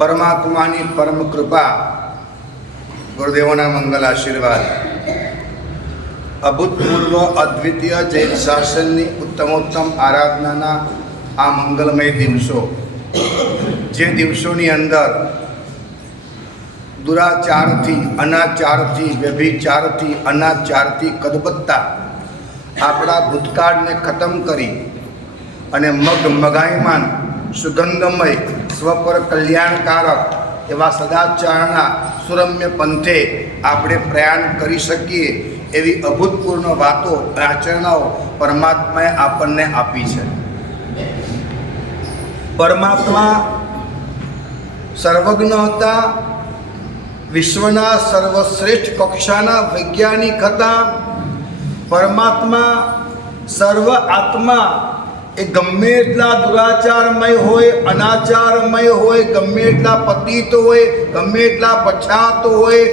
પરમાત્માની પરમ કૃપા, ગુરુદેવોના મંગલ આશીર્વાદ, અભૂતપૂર્વ અદ્વિતીય જૈન શાસનની ઉત્તમોત્તમ આરાધનાના આ મંગલમય દિવસો, જે દિવસોની અંદર દુરાચારથી, અનાચારથી, વ્યભિચારથી, અનાચારથી કદબત્તા આપણા ભૂતકાળને ખતમ કરી અને મગાયમાન સુગંધમય સ્વપર કલ્યાણકારક એવા સદાચારના સુરમ્ય પંથે આપણે પ્રયાણ કરી શકીએ એવી અભૂતપૂર્વ વાતો અને આચરણાઓ પરમાત્માએ આપણને આપી છે. પરમાત્મા સર્વજ્ઞ હતા, વિશ્વના સર્વશ્રેષ્ઠ કક્ષાના વૈજ્ઞાનિક હતા. પરમાત્મા સર્વ આત્મા એ ગમે એટલા દુરાચારમય હોય, અનાચારમય હોય, ગમે એટલા પતિત હોય, ગમે એટલા પછાત હોય,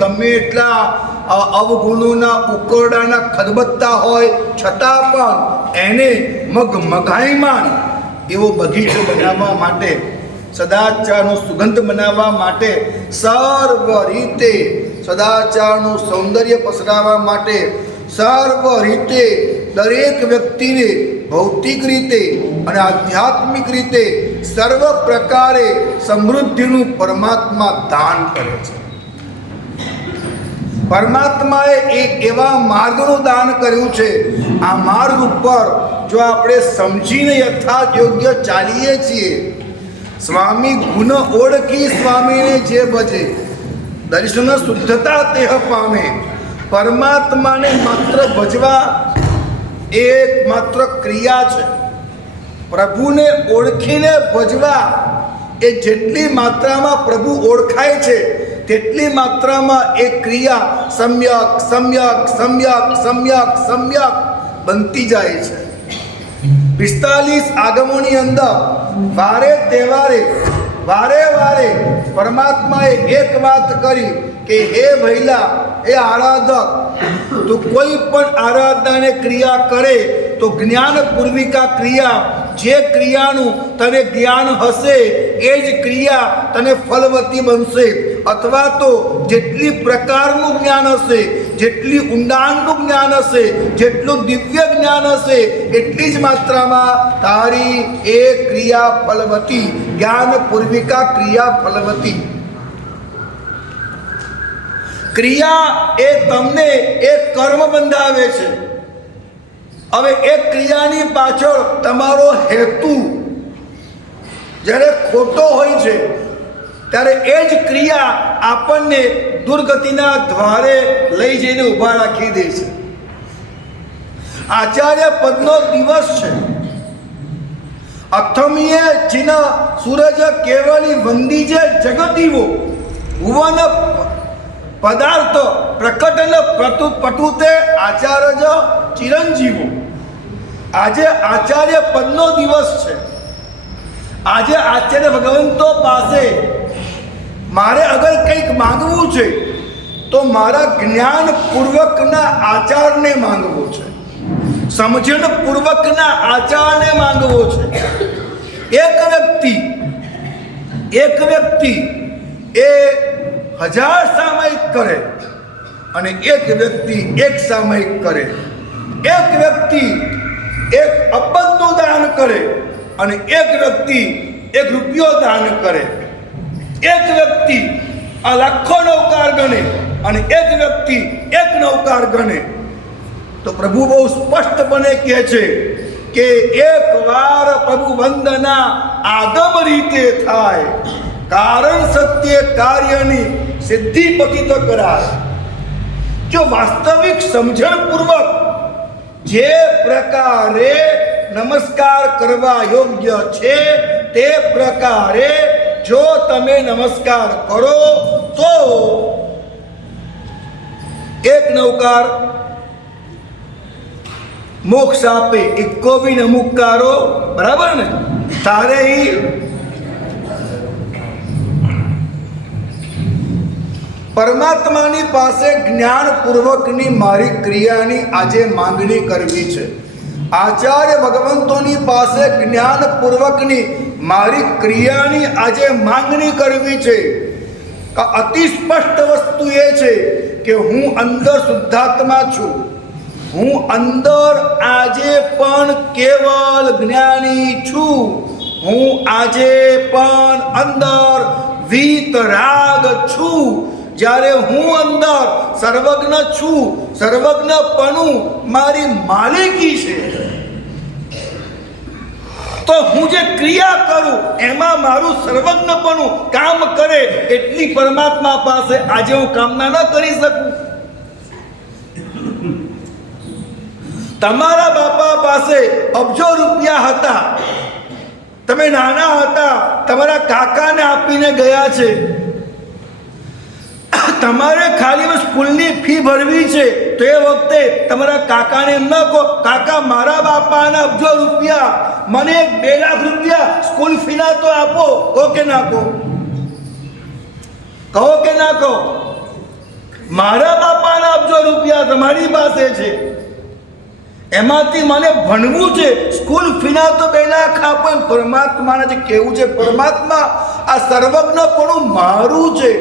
ગમે એટલા અવગુણોના ઉકરડાના ખદબત્તા હોય, છતાં પણ એને મગાયમાન એવો બગીચો બનાવવા માટે, સદાચારનો સુગંધ બનાવવા માટે, સર્વ રીતે સદાચારનું સૌંદર્ય પસરાવવા માટે, સર્વ રીતે દરેક વ્યક્તિને ભૌતિક રીતે અને આધ્યાત્મિક રીતે સર્વ પ્રકારે સમૃદ્ધિનું પરમાત્મા દાન કરે છે. પરમાત્માએ એક એવા માર્ગનું દાન કર્યું છે. આ માર્ગ ઉપર જો આપણે સમજીને યથાર્થ યોગ્ય ચાલીએ છીએ, સ્વામી ગુણ ઓળખી સ્વામીને જે ભજે, દર્શન શુદ્ધતા તેહ પામે. પરમાત્માને માત્ર ભજવા એક માત્ર ક્રિયા છે. પ્રભુને ઓળખીને ભજવા એ જેટલી માત્રામાં પ્રભુ ઓળખાય છે તેટલી માત્રામાં એ ક્રિયા સમ્યક સમ્યક સમ્યક સમ્યક સમ્યક બનતી જાય છે. 45 આગમોની અંદર વારે તહેવારે વારે વારે પરમાત્માએ એક વાત કરી કે હે ભૈલા, એ આરાધક, તું કોઈ પણ આરાધનાને ક્રિયા કરે તો જ્ઞાન પૂર્વિકા ક્રિયા, જે ક્રિયાનું તને જ્ઞાન હશે એ જ ક્રિયા તને ફલવતી બનશે. અથવા તો જેટલી પ્રકારનું જ્ઞાન હશે, જેટલી ઊંડાણનું જ્ઞાન હશે, જેટલું દિવ્ય જ્ઞાન હશે, એટલી જ માત્રામાં તારી એ ક્રિયા ફલવતી, જ્ઞાન પૂર્વિકા ક્રિયા ફલવતી. ક્રિયા એ તમને એક કર્મ બંધાવે છે. હવે એ ક્રિયાની પાછળ તમારો હેતુ જ્યારે ખોટો હોય છે ત્યારે એ જ ક્રિયા આપણને દુર્ગતિના દ્વારે લઈ જઈને ઊભા રાખી દે છે. આચાર્ય પદનો દિવસ છે. અથમીએ ચિન સૂરજ કેવલી વંદી જે જગદીવો ભુવન પદાર્થ પ્રકટન પટુતે આચાર્ય ચિરંજીવો. આજે આચાર્ય પદનો દિવસ છે. આજે આચાર્ય ભગવંતો પાસે મારે અગર કંઈક માંગવું છે તો મારા જ્ઞાન પૂર્વકના આચારને માંગવો છે, સમજણ પૂર્વકના આચારને માંગવો છે. એક વ્યક્તિ એ 1000 સામયિક કરે અને એક વ્યક્તિ 1 સામયિક કરે. એક વ્યક્તિ 1 અબજનું દાન કરે અને એક વ્યક્તિ 1 રૂપિયો દાન કરે. એક વ્યક્તિ આ લાખો નૌકાર ગણે અને એક વ્યક્તિ 1 નૌકાર ગણે. તો પ્રભુ બહુ સ્પષ્ટપણે કહે છે કે એકવાર પ્રભુ વંદના આગમ રીતે થાય, કારણ સત્ય કાર્યની સિદ્ધિ પતિત કરાય. જો વાસ્તવિક સમજણપૂર્વક જે પ્રકારે નમસ્કાર કરવા યોગ્ય છે તે પ્રકારે જો તમે નમસ્કાર કરો તો 1 નૌકાર મોક્ષ આપે. એકો બી નમુકારો, બરાબર ને? તારે પરમાત્માની પાસે જ્ઞાનપૂર્વકની મારી ક્રિયાની આજે માંગણી કરવી છે. આચાર્ય ભગવંતોની પાસે જ્ઞાનપૂર્વકની મારી ક્રિયાની આજે માંગણી કરવી છે. અતિ સ્પષ્ટ વસ્તુ એ છે કે હું અંદર શુદ્ધાત્મા છું. હું અંદર આજે પણ કેવલ જ્ઞાની છું. હું આજે પણ અંદર વીતરાગ છું. જ્યારે હું અંદર સર્વજ્ઞ છું, સર્વજ્ઞપણું મારી માલિકી છે, તો હું જે ક્રિયા કરું એમાં મારું સર્વજ્ઞપણું કામ કરે એટલી પરમાત્મા પાસે આજે હું કામના ન કરી શકું. તમારા બાપા પાસે અબજો રૂપિયા હતા, તમે નાના હતા, તમારા કાકાને આપીને ગયા છે. તમારે ખાલી સ્કૂલની ફી ભરવી છે, તો એ વખતે તમારા કાકાને એમ ન કહો, કાકા મારા બાપાના અબજો રૂપિયા, મને 2 લાખ રૂપિયા સ્કૂલ ફીના તો આપો. કહો કે ના કહો? કહો કે ના કહો? મારા બાપાના અબજો રૂપિયા તમારી પાસે છે, એમાંથી મને ભણવું છે, સ્કૂલ ફીના તો 2 લાખ આપો. એમ પરમાત્માને જે કહેવું છે, પરમાત્મા આ સર્વજ્ઞપણું મારું છે,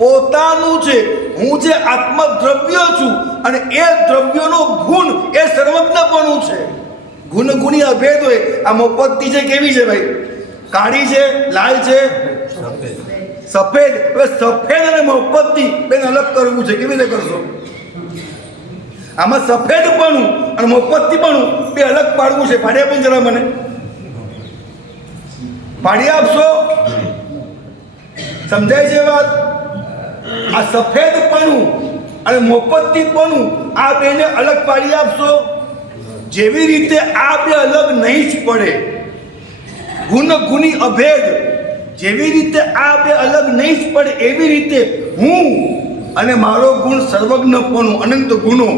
પોતાનું છે. હું જે આત્મદ્રવ્ય છું અને એ દ્રવ્યનો ગુણ એ સર્વજ્ઞપણું છે. ગુણ ગુણી અભેદ હોય. આ મોપત્તી છે કેવી છે ભાઈ? કાળી છે, લાલ છે, સફેદ. હવે સફેદ અને મોપત્તી બેન અલગ કરવું છે, કેવી રીતે કરશો? આમાં સફેદપણું અને મોપત્તીપણું બે અલગ પાડવું છે. પાડી આપીને જરા મને પાડી આપશો? સમજાય છે વાત? આ સફેદપણું અને મોપત્તીપણું આ બેને અલગ પાડી આપશો? જેવી રીતે આ બે અલગ નહીં જ પડે, ગુણ ગુણી અભેદ, જેવી રીતે આ બે અલગ નહીં જ પડે, એવી રીતે હું અને મારો ગુણ સર્વજ્ઞપણું, અનંત ગુણો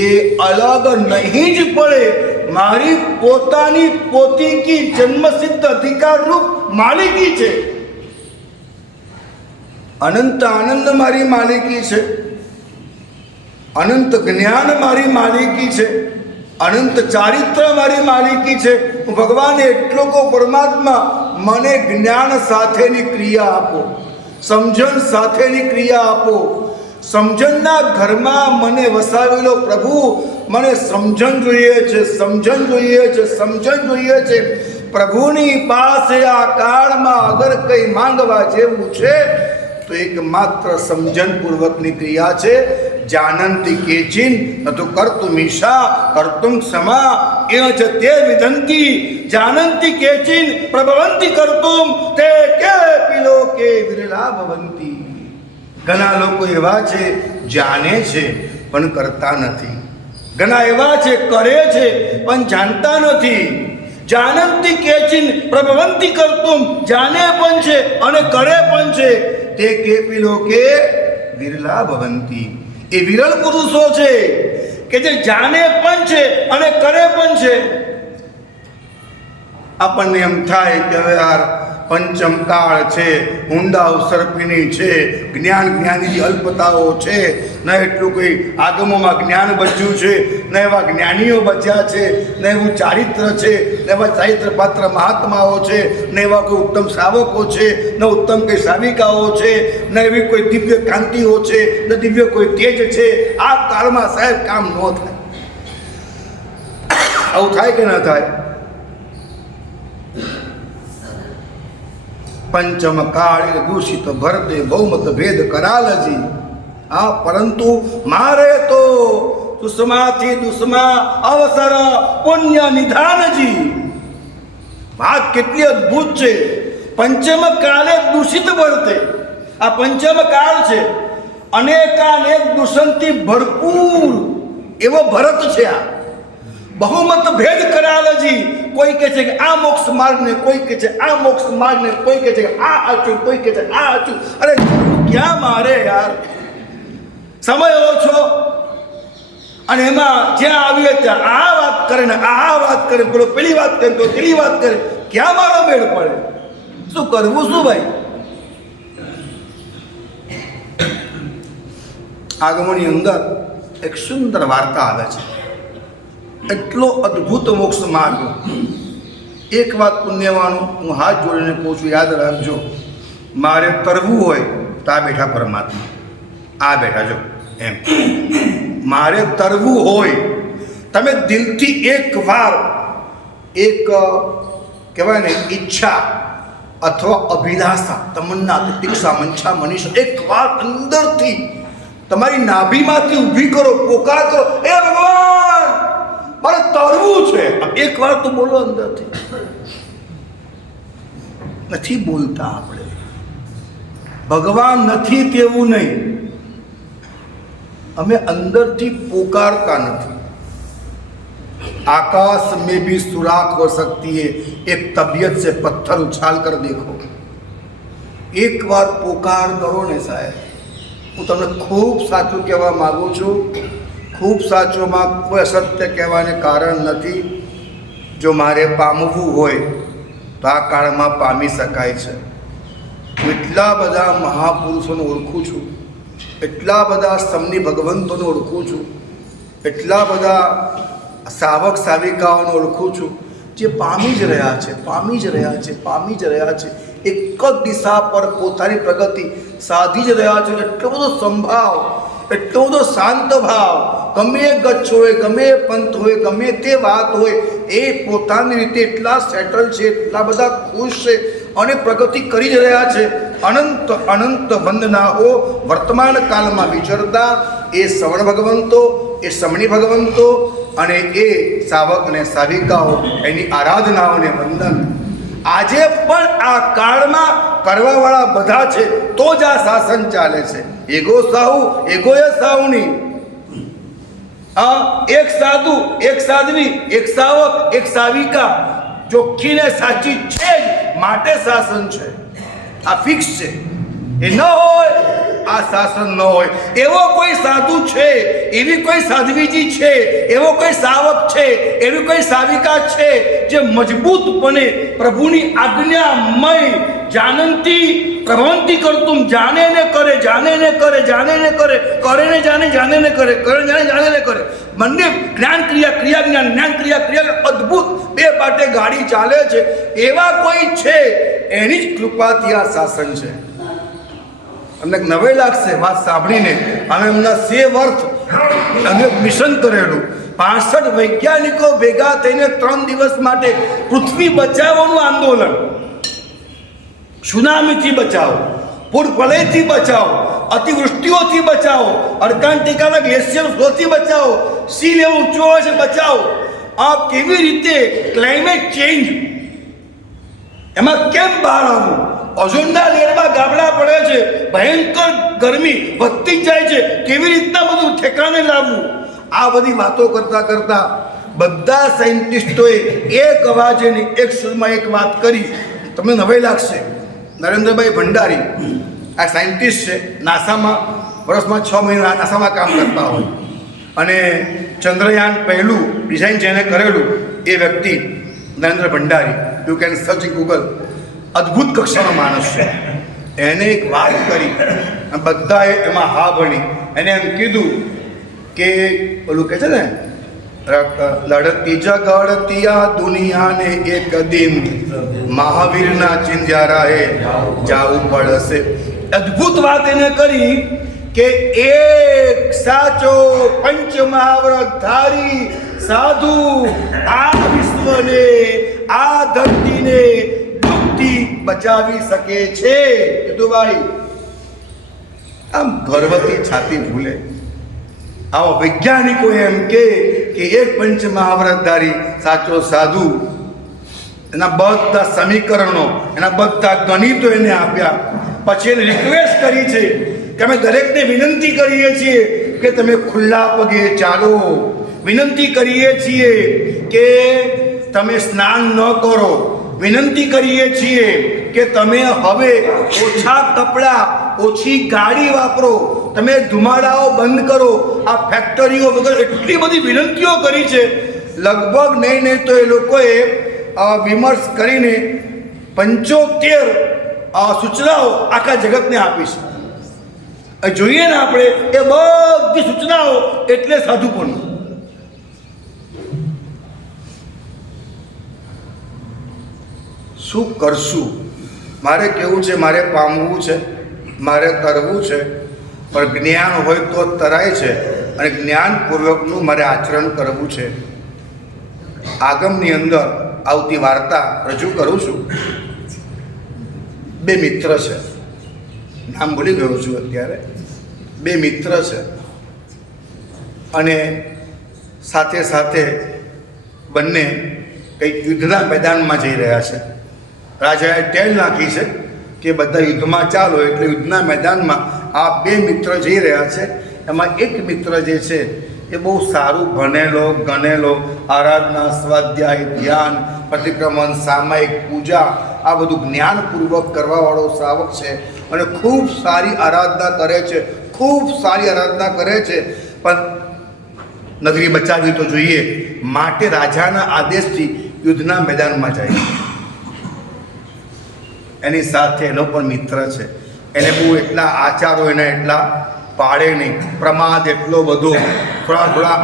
એ અલગ નહીં જ પડે. મારી પોતાની પોતીકી જન્મસિદ્ધ અધિકાર રૂપ માલિકી છે. અનંત આનંદ મારી માલિકી છે, અનંત જ્ઞાન મારી માલિકી છે, અનંત ચારિત્ર મારી માલિકી છે. હું ભગવાને એટલો કહું, પરમાત્મા મને જ્ઞાન સાથેની ક્રિયા આપો, સમજણ સાથેની ક્રિયા આપો. સમજણના ઘરમાં મને વસાવેલો પ્રભુ, મને સમજણ જોઈએ છે, સમજણ જોઈએ છે, સમજણ જોઈએ છે. પ્રભુની પાસે આ કાળમાં અગર કંઈ માંગવા જેવું છે તો એકમાત્ર સમજણ પૂર્વકની ક્રિયા છે. જાનંતી કેચિન ન તો કર્તુમીશા કર્તુમ ક્ષમા એ ચ તે વિદંતી જાનંતી કેચિન પ્રભવંતી કર્તુમ તે કે પિલોકે વિરલા ભવંતી. ઘણા લોકો એવા છે જાણે છે પણ કરતા નથી. ઘણા એવા છે કરે છે પણ જાણતા નથી. જાનંતી કેચિન પ્રભવંતી કર્તુમ, જાણે પણ છે અને કરે પણ છે. તે કેપી લોકે વિરલા ભવંતી. એ વિરલ પુરુષો છે કે જે જાણે પણ છે અને કરે પણ છે. આપણને એમ થાય કે હવે યાર પંચમ કાળ છે, ઊંડા સર્પિણી છે, જ્ઞાન જ્ઞાનીની અલ્પતાઓ છે, ન એટલું કોઈ આગમોમાં જ્ઞાન બચ્યું છે, ન એવા જ્ઞાનીઓ બચ્યા છે, ન એવું ચારિત્ર છે, ન એવા ચારિત્ર પાત્ર મહાત્માઓ છે, ન એવા કોઈ ઉત્તમ શ્રાવકો છે, ન ઉત્તમ કોઈ શ્રાવિકાઓ છે, ન એવી કોઈ દિવ્ય કાંતિઓ છે, ન દિવ્ય કોઈ તેજ છે. આ કાળમાં સાહેબ કામ ન થાય. આવું થાય કે ન થાય? પંચમ કાળ દૂષિત ભરતે બહુમત ભેદ કરાલજી. હા, પરંતુ મારે તો દુષ્માથી દુષ્મા અવસર પુણ્ય નિધાનજી. વાત કેટલી અદભુત છે. પંચમ કાળે દૂષિત ભરતે, આ પંચમ કાળ છે, અનેકાનેક દૂષણથી ભરપૂર એવો ભરત છે. આ બહુમત ભેદ કરાલજી. કોઈ કહે છે કે આ મોક્ષ માર્ગ ને, કોઈ કહે છે આ મોક્ષ માર્ગ ને, કોઈ કહે છે કે આ આચું, કોઈ કહે છે આ આચું. અરે ક્યાં મારે યાર, સમય ઓછો અને એમાં જ્યાં આવીએ ત્યાં આ વાત કરે ને આ વાત કરે, પેલો પેલી વાત કરે તો પેલી વાત કરે. ક્યાં મારો મેળ પડે? શું કરવું શું ભાઈ? આગમની અંદર એક સુંદર વાર્તા આવે છે. એટલો અદ્ભુત મોક્ષ માર્ગ એક વાત પુણ્યવાનું હું હાથ જોડીને કહું છું, યાદ રાખજો, મારે તરવું હોય તો આ બેઠા પરમાત્મા, આ બેઠા જો એમ. મારે તરવું હોય, તમે દિલથી એક વાર એક કહેવાય ને ઈચ્છા અથવા અભિલાષા, તમન્ના, તિતિક્ષા, મંશા, મનીષા એક વાર અંદરથી તમારી નાભીમાંથી ઊભી કરો, પોકાર કરો, એ ભગવાન મારે તરવું છે. એક વાર તો બોલો અંદરથી. નથી બોલતા આપણે. ભગવાન નથી તેવું નહીં, અમે અંદરથી પોકારતા નથી. आकाश में भी सुराख हो सकती है, एक तबीयत से पत्थर उछाल कर देखो. एक बार पोकार करो ने साહેબ. હું તમને ખૂબ સાચું કહેવા માગું છું. ખૂબ સાચુંમાં કોઈ અસત્ય કહેવાને કારણ નથી. જો મારે પામવું હોય તો આ કાળમાં પામી શકાય છે. હું એટલા બધા મહાપુરુષોને ઓળખું છું, એટલા બધા સમની ભગવંતોને ઓળખું છું, એટલા બધા સાવક સાવિકાઓને ઓળખું છું જે પામી જ રહ્યા છે, પામી જ રહ્યા છે, પામી જ રહ્યા છે. એક જ દિશા પર પોતાની પ્રગતિ સાધી જ રહ્યા છે. એટલો બધો સંભાવ, એટલો બધો શાંત ભાવ, ગમે એ ગચ્છ હોય, ગમે એ પંથ હોય, ગમે તે વાત હોય, એ પોતાની રીતે એટલા સેટલ છે, એટલા બધા ખુશ છે અને પ્રગતિ કરી જ રહ્યા છે. અનંત અનંત વંદનાઓ વર્તમાન કાળમાં વિચરતા એ શ્રવણ ભગવંતો, એ સમણી ભગવંતો અને એ સાવક અને સાવિકાઓ, એની આરાધનાઓને વંદન આજે પણ આ કાળમાં કરવાવાળા બધા છે, તો જ આ શાસન ચાલે છે. એગો સાહુ, એગોએ સાહુની. એક સાધુ, એક સાધ્વી, એક સાવક, એક સાવિકા ચોખ્ખી ને સાચી છે જ માટે શાસન છે. આ ફિક્સ છે. એ ન હોય આ શાસન ન હોય. એવો કોઈ સાધુ છે, એવી કોઈ સાધ્વીજી છે, એવો કોઈ સાવક છે, એવી કોઈ સાવિકા છે જે મજબૂતપણે પ્રભુની આજ્ઞામય જાનંતી પ્રભવંતી કરતું જાને ને કરે, જાને ને કરે, જાને ને કરે, કરે ને જાને, જાને ને કરે, કરે જાને, જાને ને કરે. બંને જ્ઞાન ક્રિયા, ક્રિયા જ્ઞાન, જ્ઞાન ક્રિયા, ક્રિયા અદ્ભુત બે પાટે ગાડી ચાલે છે. એવા કોઈ છે, એની જ કૃપાથી આ શાસન છે. અમને નવાઈ લાગશે વાત સાંભળીને. અમે એમના 6 વર્ષ અમે મિશન કરેલું. 65 વૈજ્ઞાનિકો ભેગા થઈને 3 દિવસ માટે પૃથ્વી બચાવવાનું આંદોલન. સુનામીથી બચાવો, પૂરપ્રલયથી બચાવો, અતિવૃષ્ટિઓથી બચાવો, અર્કાન્ટિકાના ગ્લેશિયર ફ્લોથી બચાવો, સી લેવલ ઊંચો હોય છે બચાવો. આ કેવી રીતે ક્લાઇમેટ ચેન્જ, એમાં કેમ બહાર આવવું? ઓઝોનના લેયરમાં ગાબડા પડે છે, ભયંકર ગરમી વધતી જાય છે, કેવી રીતના બધું ઠેકાણે લાવવું? આ બધી વાતો કરતા કરતા બધા સાયન્ટિસ્ટોએ એક અવાજે એક સુરમાં એક વાત કરી. તમને નવાઈ લાગશે. નરેન્દ્રભાઈ ભંડારી આ સાયન્ટિસ્ટ છે, નાસામાં વર્ષમાં 6 મહિના નાસામાં કામ કરતા હોય અને ચંદ્રયાન પહેલું ડિઝાઇન જેને કરેલું એ વ્યક્તિ Narendra Bhandari. You can search in Google. અદ્ભુત કક્ષાનો માણસ છે. એને એક વાત કરી, બધાએ એમાં હા ભણી. એને એમ કીધું કે ઓલું કહે છે ને, લડતી ઝઘડતી આ દુનિયાને એક દિન મહાવીરના ચિંધ્યારાએ જાવું પડશે. અદ્ભુત વાત એને કરી કે એક સાચો પંચ મહાવ્રતધારી સાધુ આ વિશ્વને, આ ધરતીને બચાવી શકે છે. કીધું ભાઈ આમ ભરવતી છાતી ભૂલે. આવા વૈજ્ઞાનિકો એમ કે એક પંચ મહાવ્રતધારી સાચો સાધુ, એના બધા સમીકરણો, એના બધા ગણિતો એને આપ્યા. પછી એને રિક્વેસ્ટ કરી છે કે અમે દરેકને વિનંતી કરીએ છીએ કે તમે ખુલ્લા પગે ચાલો. વિનંતી કરીએ છીએ કે તમે સ્નાન ન કરો. વિનંતી કરીએ છીએ કે તમે હવે ઓછા કપડાં, ઓછી ગાડી વાપરો, તમે ધુમાડાઓ બંધ કરો, આ ફેક્ટરીઓ વગર એટલી બધી વિનંતીઓ કરી છે. લગભગ નહીં તો એ લોકોએ વિમર્શ કરીને 75 સૂચનાઓ આખા જગતને આપી છે. જોઈએ ને આપણે એ બધી સૂચનાઓ એટલે સાધુપણું. શું કરશું? મારે કેવું છે, મારે પામવું છે, મારે તરવું છે, પણ જ્ઞાન હોય તો તરાય છે અને જ્ઞાનપૂર્વકનું મારે આચરણ કરવું છે. આગમની અંદર આવતી વાર્તા રજૂ કરું છું. બે મિત્ર છે, નામ ભૂલી ગયો છું અત્યારે. બે મિત્ર છે અને સાથે સાથે બંને કંઈક યુદ્ધના મેદાનમાં જઈ રહ્યા છે. રાજાએ ટેલ નાખી છે કે બધા યુદ્ધમાં ચાલો, એટલે યુદ્ધના મેદાનમાં આ બે મિત્ર જઈ રહ્યા છે. એમાં એક મિત્ર જે છે એ બહુ સારું ભણેલો ગણેલો, આરાધના, સ્વાધ્યાય, ધ્યાન, પ્રતિક્રમણ, સામાયિક પૂજા આ બધું જ્ઞાનપૂર્વક કરવાવાળો શ્રાવક છે અને ખૂબ સારી આરાધના કરે છે, ખૂબ સારી આરાધના કરે છે. પણ નગરી બચાવવી તો જોઈએ માટે રાજાના આદેશથી યુદ્ધના મેદાનમાં જાય છે. એની સાથે એનો પણ મિત્ર છે. એને બહુ એટલા આચારો એના એટલા પાડે નહીં, પ્રમાદ એટલો બધો, થોડા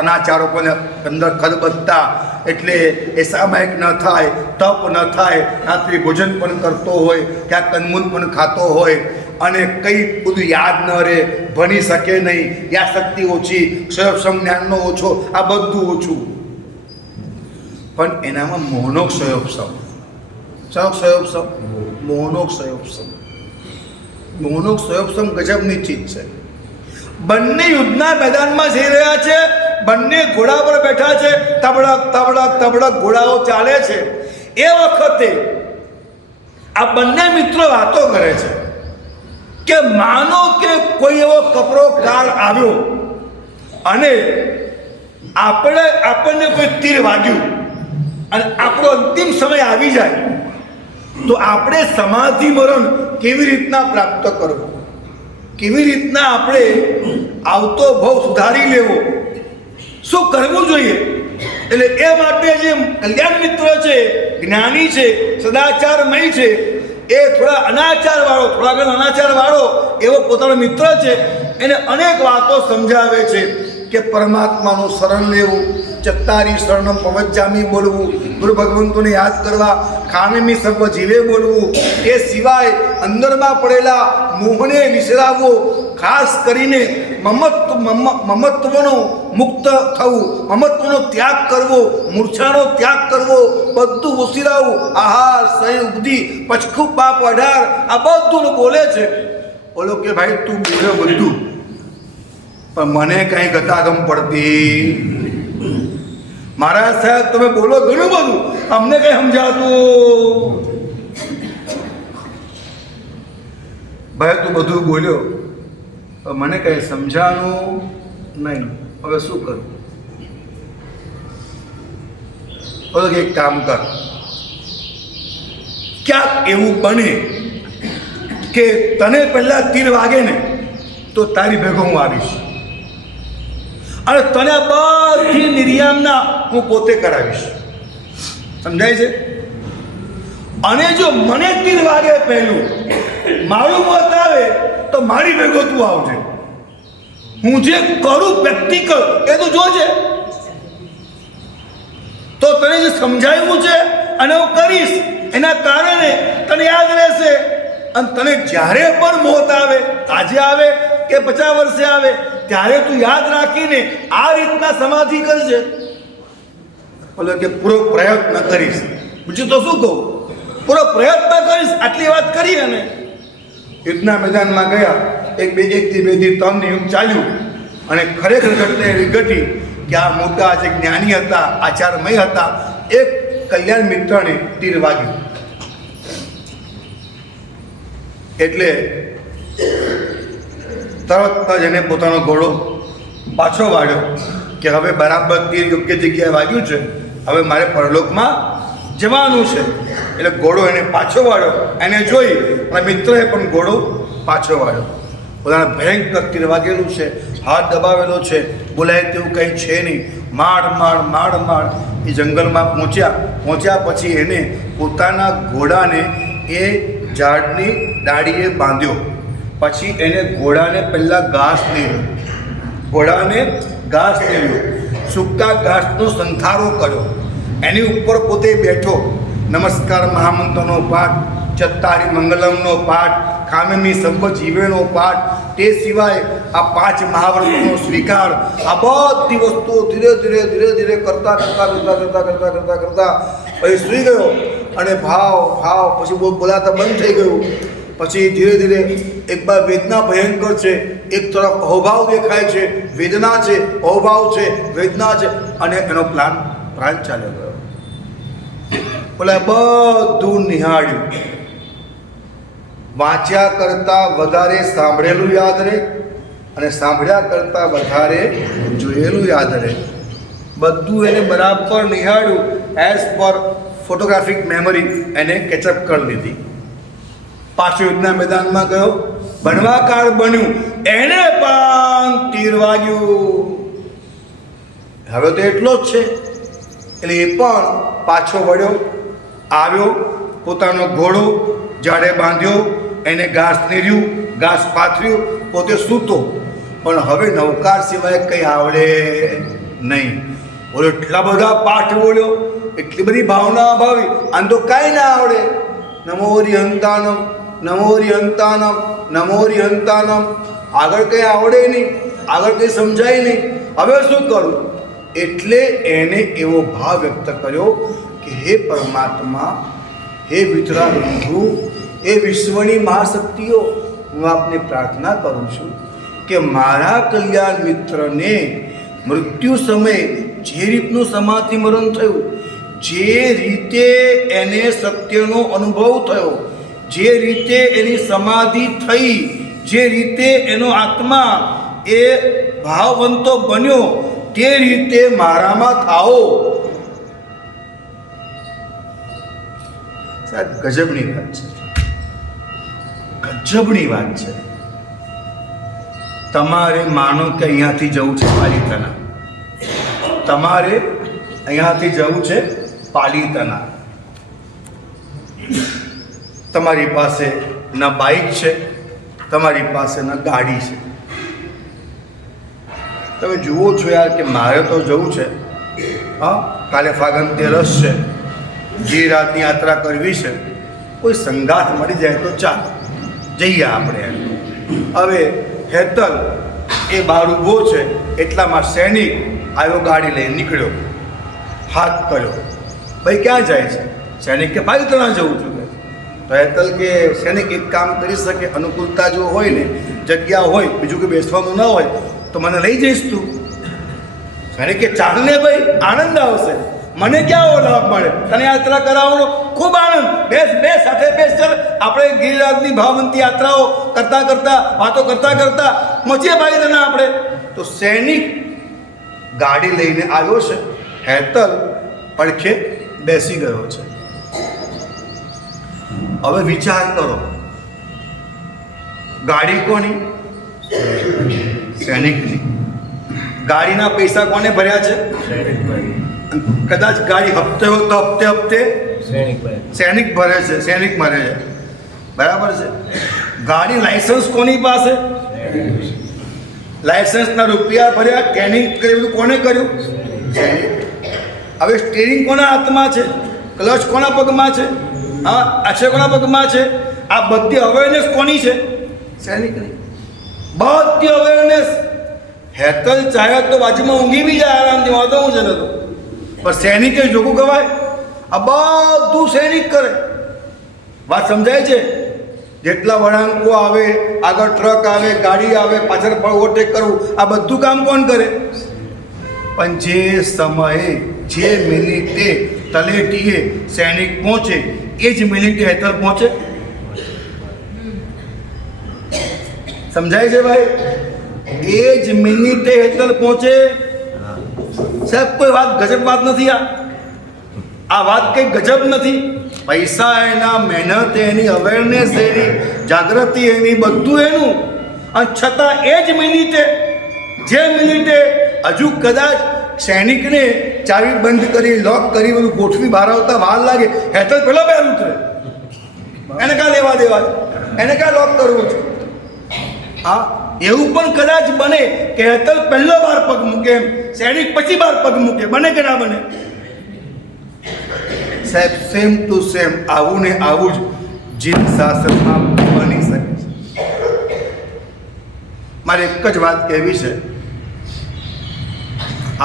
અનાચારો પણ અંદર ખદબદતા, એટલે એ સામાયિક ન થાય, તપ ન થાય, રાત્રિ ભોજન પણ કરતો હોય, ક્યાંક કંદમૂલ પણ ખાતો હોય અને કંઈ બધું યાદ ન રહે, ભણી શકે નહીં, યાદશક્તિ ઓછી, સંજ્ઞાનનો ઓછો, આ બધું ઓછું. પણ એનામાં મોહનોક્ષયોપસમ. મોહનોક્ષયોપસમ ગજબની ચીજ છે. બંને યુદ્ધના મેદાનમાં જઈ રહ્યા છે, બંને ઘોડા પર બેઠા છે, તબડક તબડક તબડક ઘોડાઓ ચાલે છે. એ વખતે આ બંને મિત્રો વાતો કરે છે કે માનો કે કોઈ એવો કપરો કાળ આવ્યો અને આપણને કોઈ તીર વાગ્યું અને આપણો અંતિમ સમય આવી જાય તો આપણે સમાધિ મરણ કેવી રીતના પ્રાપ્ત કરવું, કેવી રીતના આપણે આવતો ભવ સુધારી લેવો, શું કરવું જોઈએ? એટલે એ માટે જે કલ્યાણ મિત્ર છે, જ્ઞાની છે, સદાચારમય છે, એ થોડા અનાચાર વાળો એવો પોતાનો મિત્ર છે. એને અનેક વાતો સમજાવે છે કે પરમાત્માનું શરણ લેવું, ચત્તારી શરણમ પવજ્જામી બોલવું, ગુરુ ભગવંતોને યાદ કરવા, ખામેમી સર્વ જીવે બોલવું, એ સિવાય અંદરમાં પડેલા મોહને વિસરાવવો, ખાસ કરીને મમત્વનો મુક્ત થવું, મમત્વનો ત્યાગ કરવો, મૂર્છાનો ત્યાગ કરવો, બધું વિસરાવવું, આહાર સહી ઉપધી પચખું પાપ 18 આ બધું બોલે છે. બોલો કે ભાઈ તું બોલ્યો બધું, પણ મને કંઈ ગતાગમ પડતી. મહારાજ સાહેબ તમે બોલો ઘણું બધું, અમને કંઈ સમજાતું. ભાઈ તું બધું બોલ્યો પણ મને કંઈ સમજાણું નહીં, હવે શું કરું? બોલો કે એક કામ કર, ક્યાંક એવું બને કે તને પહેલા તીર વાગે ને તો તારી ભેગો હું આવીશ અને તને બધી નિર્યામના હું પોતે કરાવીશ. સમજાય છે? અને જો મને તીર વાગે પહેલું, મારું મત આવે તો મારી ભેગો તું આવજે. હું જે કરું પ્રેક્ટિકલ એ તો જોજે. તો તને જે સમજાવ્યું છે અને હું કરીશ, એના કારણે તને યાદ રહેશે. અને તને જ્યારે પણ મોત આવે, આજે આવે કે 50 વર્ષે આવે, ત્યારે તું યાદ રાખીને આ રીતના સમાધિ કરજે. બોલો કે પૂરો પ્રયત્ન કરીશ. બીજું તો શું કહું? પૂરો પ્રયત્ન કરીશ, આટલી વાત કરી. અને યુદ્ધના મેદાનમાં ગયા, એક દી 2 દી 3 દી યુદ્ધ ચાલ્યું અને ખરેખર ઘટના એવી ઘટી કે આ મોટા જે જ્ઞાની હતા, આચારમય હતા, એક કલ્યાણ મિત્રને તીર વાગ્યું. એટલે તરત જ એને પોતાનો ઘોડો પાછો વાળ્યો કે હવે બરાબર તીર યોગ્ય જગ્યાએ વાગ્યું છે, હવે મારે પરલોકમાં જવાનું છે. એટલે ઘોડો એને પાછો વાળ્યો. એને જોઈ અને મિત્રએ પણ ઘોડો પાછો વાળ્યો. પોતાના ભયંકર તીર વાગેલું છે, હાથ દબાવેલો છે, બોલાય તેવું કંઈ છે નહીં. માડ એ જંગલમાં પહોંચ્યા પછી એને પોતાના ઘોડાને એ ઝાડની ડાળીએ બાંધ્યો. પછી એને ઘોડાને પહેલાં ઘાસ દેવ્યો, સૂકતા ઘાસનો સંથારો કર્યો, એની ઉપર પોતે બેઠો નમસ્કાર મહામંત્રનો પાઠ, ચત્તારી મંગલમનો પાઠ, કામિની સર્વ જીવેનો પાઠ, તે સિવાય આ 5 મહાવ્રતોનો સ્વીકાર, આ બધી વસ્તુઓ ધીરે ધીરે ધીરે ધીરે કરતા પછી સૂઈ ગયો અને ભાવ પછી બોલાતા બંધ થઈ ગયું. પછી ધીરે ધીરે એક બાર વેદના ભયંકર છે, એક તરફ અહોભાવ દેખાય છે, વેદના છે, અહોભાવ છે, વેદના છે, અને એનો પ્રાણ ચાલ્યો ગયો. બોલે બધું નિહાળ્યું. વાંચ્યા કરતાં વધારે સાંભળેલું યાદ રહે અને સાંભળ્યા કરતાં વધારે જોયેલું યાદ રહે. બધું એને બરાબર નિહાળ્યું, એઝ પર ફોટોગ્રાફિક મેમરી એને કેચઅપ કરી લીધી. પાછું યુદ્ધના મેદાનમાં ગયો, બનવા કાળ બન્યું, એને પણ તીર વાગ્યું. હવે તો એટલો જ છે. એટલે એ પણ પાછો વળ્યો, આવ્યો, પોતાનો ઘોડો જાડે બાંધ્યો, એને ઘાસ નીર્યું, ઘાસ પાથર્યું, પોતે સૂતો. પણ હવે નૌકાર સિવાય કંઈ આવડે નહીં. બોલો એટલા બધા પાઠ બોલ્યો, એટલી બધી ભાવના અભાવી, આમ તો કાંઈ ના આવડે. નમો હરિહંતાનમ, નમો હરિહંતાનમ, નમો હરિહંતાનમ. આગળ કંઈ આવડે નહીં, આગળ કંઈ સમજાય નહીં. હવે શું કરું? એટલે એને એવો ભાવ વ્યક્ત કર્યો કે હે પરમાત્મા, હે વિતરાગ પ્રભુ, એ વિશ્વની મહાશક્તિઓ, હું આપને પ્રાર્થના કરું છું કે મારા કલ્યાણ મિત્રને મૃત્યુ સમયે જે રીતનું સમાધિ મરણ થયું, જે રીતે એને સત્યનો અનુભવ થયો, જે રીતે એની સમાધિ થઈ, જે રીતે એનો આત્મા એ ભાવવંતો બન્યો, તે રીતે મારામાં થાઓ. સાહેબ ગજબની વાત છે, ગજબની વાત છે. તમારે માનો કે અહીંયાથી જવું છે પાલિતાણા, તમારે અહીંયાથી જવું છે પાલિતાણા. તમારી પાસે ના બાઇક છે, તમારી પાસે ના ગાડી છે. તમે જુઓ છો યાર કે મારે તો જવું છે, હા, કાલે ફાગણ તેરસ છે, જે રાતની યાત્રા કરવી છે, કોઈ સંગાથ મળી જાય તો ચાલ જઈએ આપણે. હવે હેતલ એ બહાર ઊભો છે, એટલામાં સૈનિક આવ્યો, ગાડી લઈને નીકળ્યો, હાથ કર્યો, ભાઈ ક્યાં જાય છે? સૈનિક કે પાલિતાણા જવું છું. તો હેતલ કે સૈનિક એક કામ કરી શકે, અનુકૂળતા જો હોય ને, જગ્યા હોય, બીજું કે બેસવાનું ન હોય તો મને લઈ જઈશ તું. સૈનિક કે ચાલ ને ભાઈ, આનંદ આવશે, મને ક્યાં લાભ મળે, તને યાત્રા કરાવવાનો ખૂબ આનંદ. બેસ સાથે બેસ, ચાલ આપણે ગિરિરાજની ભાવવંતી યાત્રાઓ કરતા વાતો કરતા મચીએ ભાઈ તને આપણે. તો સૈનિક ગાડી લઈને આવ્યો છે, હેતલ પડખે બેસી ગયો છે. હવે વિચાર કરો, ગાડી કોની? સૈનિકની. ગાડીના પૈસા કોને ભર્યા છે? કદાચ ગાડી હપ્તે હોય તો હપ્તે સૈનિક ભરે છે, સૈનિક ભરે છે, બરાબર છે. ગાડી લાયસન્સ કોની પાસે? લાયસન્સના રૂપિયા ભર્યા, ટ્રેનિંગ કર્યું, કોને કર્યું? સૈનિક. હવે સ્ટીરિંગ કોના હાથમાં છે? ક્લચ કોના પગમાં છે? હા, અક્ષય કોના પગમાં છે? આ બધી અવેરનેસ કોની છે? સૈનિકની. બધી અવેરનેસ. હેતલ ચાહે તો બાજુમાં ઊંઘી બી જાય આરામથી, વાંધો હું છે ને તો, પણ સૈનિકે જોગું ગવાય. આ બધું સૈનિક કરે. વાત સમજાય છે? જેટલા વળાંકો આવે, આગળ ટ્રક આવે, ગાડી આવે, પાછળ ઓવરટેક કરવું, આ બધું કામ કોણ કરે? પણ જે સમયે, જે મિનિટે તલેટીએ સૈનિક પહોંચે, એ જ મિનિટે હેતલ પહોંચે. સમજાય છે ભાઈ? એ જ મિનિટે હેતલ પહોંચે. સાહેબ કોઈ વાત ગજબ વાત નથી. આ વાત કંઈ ગજબ નથી. પૈસા એના, મહેનત એની, અવેરનેસ એની, જાગૃતિ એની, બધું એનું, અને છતાં એ જ મિનિટે, જે મિનિટે હજુ કદાચ સૈનિકને ચાવી બંધ કરી, લોક કરી, બધું ગોઠવી બહાર આવતા વાર લાગે, હેતલ પેલો બહાર ઉતરે. એને કાં લેવા દેવા છે? એને કાં લોક કરવું છે? હા, એવું પણ કદાચ બને કે હેતલ પહેલો બાર પગ મૂકે, એમ સૈનિક પછી બાર પગ મૂકે. બને કે ના બને? સાહેબ સેમ ટુ સેમ આવું ને આવું જ જીન શાસ્ત્રમાં બની શકે છે. મારે એક જ વાત કહેવી છે,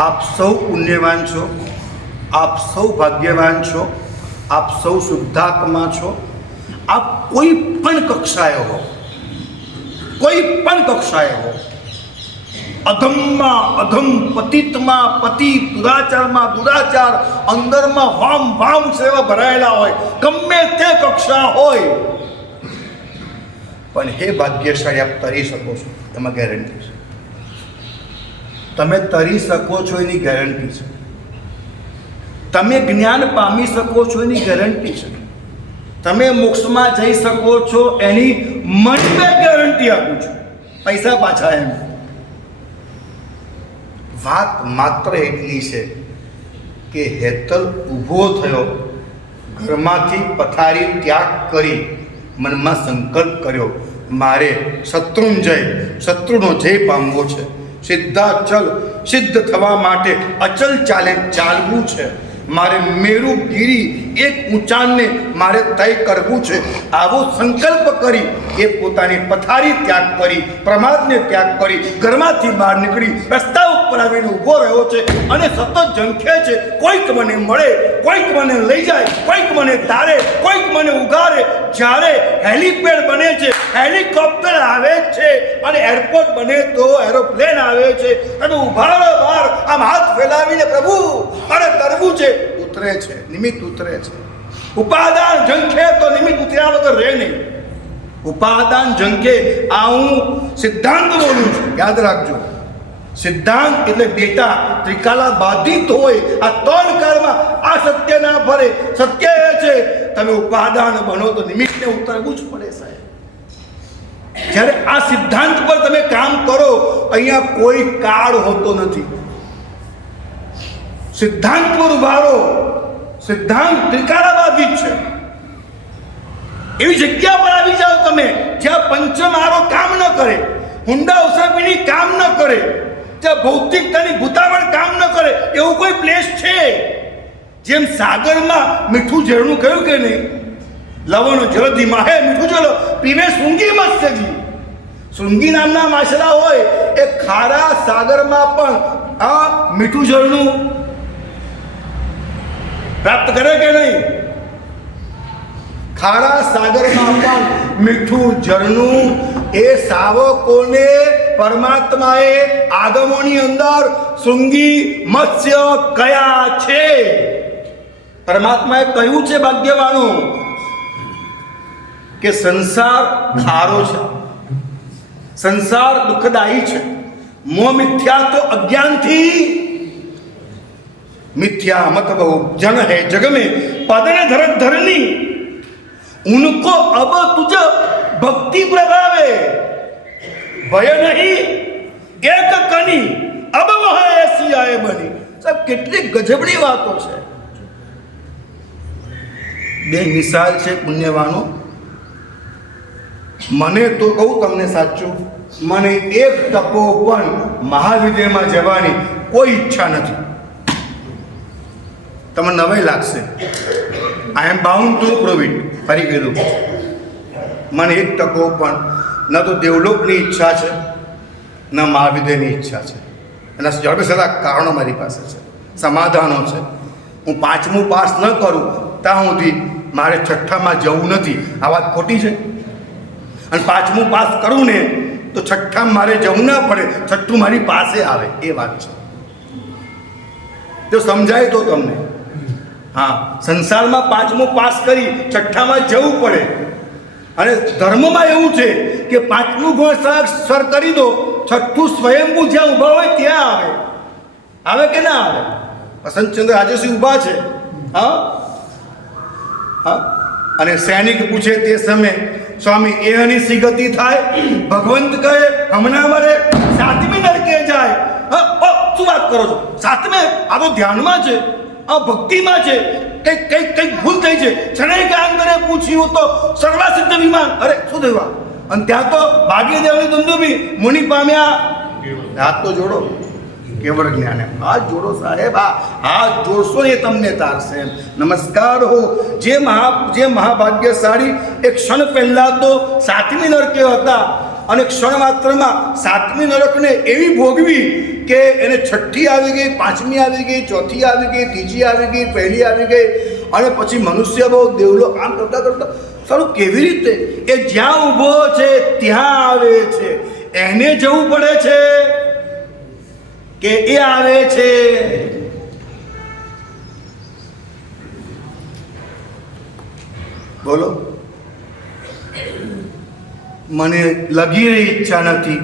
આપ સૌ પુણ્યવાન છો, આપ સૌ ભાગ્યવાન છો, આપ સૌ શુદ્ધાત્મા છો. આપ કોઈ પણ કક્ષાએ હો, કોઈ પણ કક્ષાએ હો, અધમમાં અધમ, પતિતમાં પતિત, દુરાચારમાં દુરાચાર, અંદરમાં વામ વામ સેવા ભરાયેલા હોય, ગમે તે કક્ષા હોય, પણ હે ભાગ્યશાળી, આપ તરી શકો છો, એમાં ગેરંટી છે. તમે તરી શકો છો એની ગેરંટી છે. તમે જ્ઞાન પામી શકો છો એની ગેરંટી છે. તમે મોક્ષમાં જઈ શકો છો એની મને ગેરંટી આપું છું. પૈસા પાછા એમ. વાત માત્ર એટલી છે કે હેતલ ઊભો થયો, ઘરમાંથી પથારી ત્યાગ કરી, મનમાં સંકલ્પ કર્યો, મારે શત્રુનો જય પામવો છે, સિદ્ધાચલ સિદ્ધ થવા માટે અચલ ચાલવું છે, મારે મેરુગીરી એક ઊંચાણને મારે તય કરવું છે. આવો સંકલ્પ કરી એ પોતાની પથારી ત્યાગ કરી, પ્રમાદને ત્યાગ કરી, ઘરમાંથી બહાર નીકળી રસ્તા ઉપર આવીને ઊભો રહ્યો છે અને સતત ઝંખે છે, કોઈક મને મળે, કોઈક મને લઈ જાય, કોઈક મને તારે, કોઈક મને ઉગારે. જ્યારે હેલિપેડ બને છે, હેલિકોપ્ટર આવે છે અને એરપોર્ટ બને તો એરોપ્લેન આવે છે અને ઉભા બહાર આમ હાથ ફેલાવીને પ્રભુ અરે તરવું છે, ઉતરે છે, નિમિત્ત ઉતરે છે. ઉપાદાન ઝંખે તો નિમિત્ત ઉતર્યા વગર રહે નહીં. ઉપાદાન ઝંખે, આ હું સિદ્ધાંત બોલું છું, યાદ રાખજો. સિદ્ધાંત એટલે ડેટા ત્રિકાલા બાધિત હોય, આ ત્રણ કાળમાં આ સત્ય ના ફરે. સત્ય એ છે તમે ઉપાદાન બનો તો નિમિત્તને ઉતરવું જ પડે સાહેબ. જ્યારે આ સિદ્ધાંત પર તમે કામ કરો, અહીંયા કોઈ કાળ હોતો નથી. સિદ્ધાંત પર ઉભા રહો. સિદ્ધાંત ત્રિકાળા બાધિત છે. એવી જગ્યા પર આવી જાઓ તમે જ્યાં પંચમહારો કામ ન કરે, હુંડા ઉસાપીની કામ ન કરે, જ્યાં ભૌતિકતાની ભૂતાવણ કામ ન કરે, એવું કોઈ પ્લેસ છે? જેમ સાગરમાં મીઠું ઝરણું કહ્યું કે નહીં, લવણ જલધી માહે મીઠું જળ પીવે શૃંગી મત્સ્યજી. શૃંગી નામના માછલા હોય એ ખારા સાગરમાં પણ આ મીઠું ઝરણું પ્રાપ્ત કરે કે નહીં? ખારા સાગરમાં પણ મીઠું ઝરણું એ સાવકોને પરમાત્માએ આગમોની અંદર શૃંગી મત્સ્ય કયા છે. પરમાત્માએ કહ્યું છે ભાગ્યવાનો કે સંસાર ખારો છે, સંસાર દુઃખદાયી છે. મોહ મિથ્યા તો અજ્ઞાનથી, मिथ्या मत बहु जन है जग में पदन धर धरनी, उनको अब तुझ भक्ति प्रभावे, भय नहीं एक कनी अब वह ऐसी आए बनी. सब કેટલી ગજબની વાતો છે. બે મિસાલ છે પુણ્યવાનો. મને તો કહું તમને સાચું, મને એક ટકો પણ મહાવિદ્યાલયમાં જવાની કોઈ ઈચ્છા નથી. તમને નવાઈ લાગશે, આઈ એમ બાઉન્ડ ટુ પ્રૂવ ઇટ. ફરી કીધું, મને એક ટકો પણ ન તો દેવલોકની ઈચ્છા છે, ન મહાવિદ્યાલયની ઈચ્છા છે. એના જડબેસરા કારણો મારી પાસે છે, સમાધાનો છે. હું 5મું પાસ ન કરું ત્યાં સુધી મારે 6ઠ્ઠામાં જવું નથી. આ વાત ખોટી છે? અને 5મું પાસ કરું ને તો 6ઠ્ઠામાં મારે જવું ના પડે, 6ઠ્ઠું મારી પાસે આવે, એ વાત છે. જો સમજાય તો તમને. હા, સંસારમાં 5મું પાસ કરી 6ઠ્ઠામાં જવું પડે. અને ધર્મમાં એવું છે કે 5મું ગુણ સર કરી દો, 6ઠ્ઠું સ્વયંભૂ જ્યાં ઊભા હોય ત્યાં આવે. આવે કે ના આવે? વસંતચંદ્ર રાજેશ્રી ઊભા છે. હા હા. અને સૈનિક પૂછે તે સમયે, સ્વામી એની સી ગતિ થાય? ભગવંત કહે હમણાં મરે, 7મી નરકે જાય. શું વાત કરો છો? 7મે? આ તો ધ્યાનમાં છે, આ ભક્તિમાં છે. કંઈક ભૂલ થઈ છે. ક્ષણિકાંતરે પૂછ્યું તો સર્વસિદ્ધ વિમાન. અરે શું થયું? અને ત્યાં તો ભાગ્યદેવની દુંદુભી મુનિ પામ્યા. હાથ તો જોડો. કેવળ જ્ઞાન એમ. હાથ જોડો સાહેબ, હાથ જોડશો એ તમને તારશે એમ. નમસ્કાર હો. જે મહાભાગ્યશાળી એક ક્ષણ પહેલા તો 7મી નરકે હતા અને ક્ષણ માત્રમાં 7મી નરકને એવી ભોગવી કે એને 6ઠી આવી ગઈ, 5મી આવી ગઈ, 4થી આવી ગઈ, 3જી આવી ગઈ, 1લી આવી ગઈ અને પછી મનુષ્ય બહુ દેવલોક આમ કરતા કરતા સારું કેવી રીતે એ જ્યાં ઊભો છે ત્યાં આવે છે. એને જવું પડે છે કે એ આવે છે? બોલો. મને લગી રહી ઈચ્છા નથી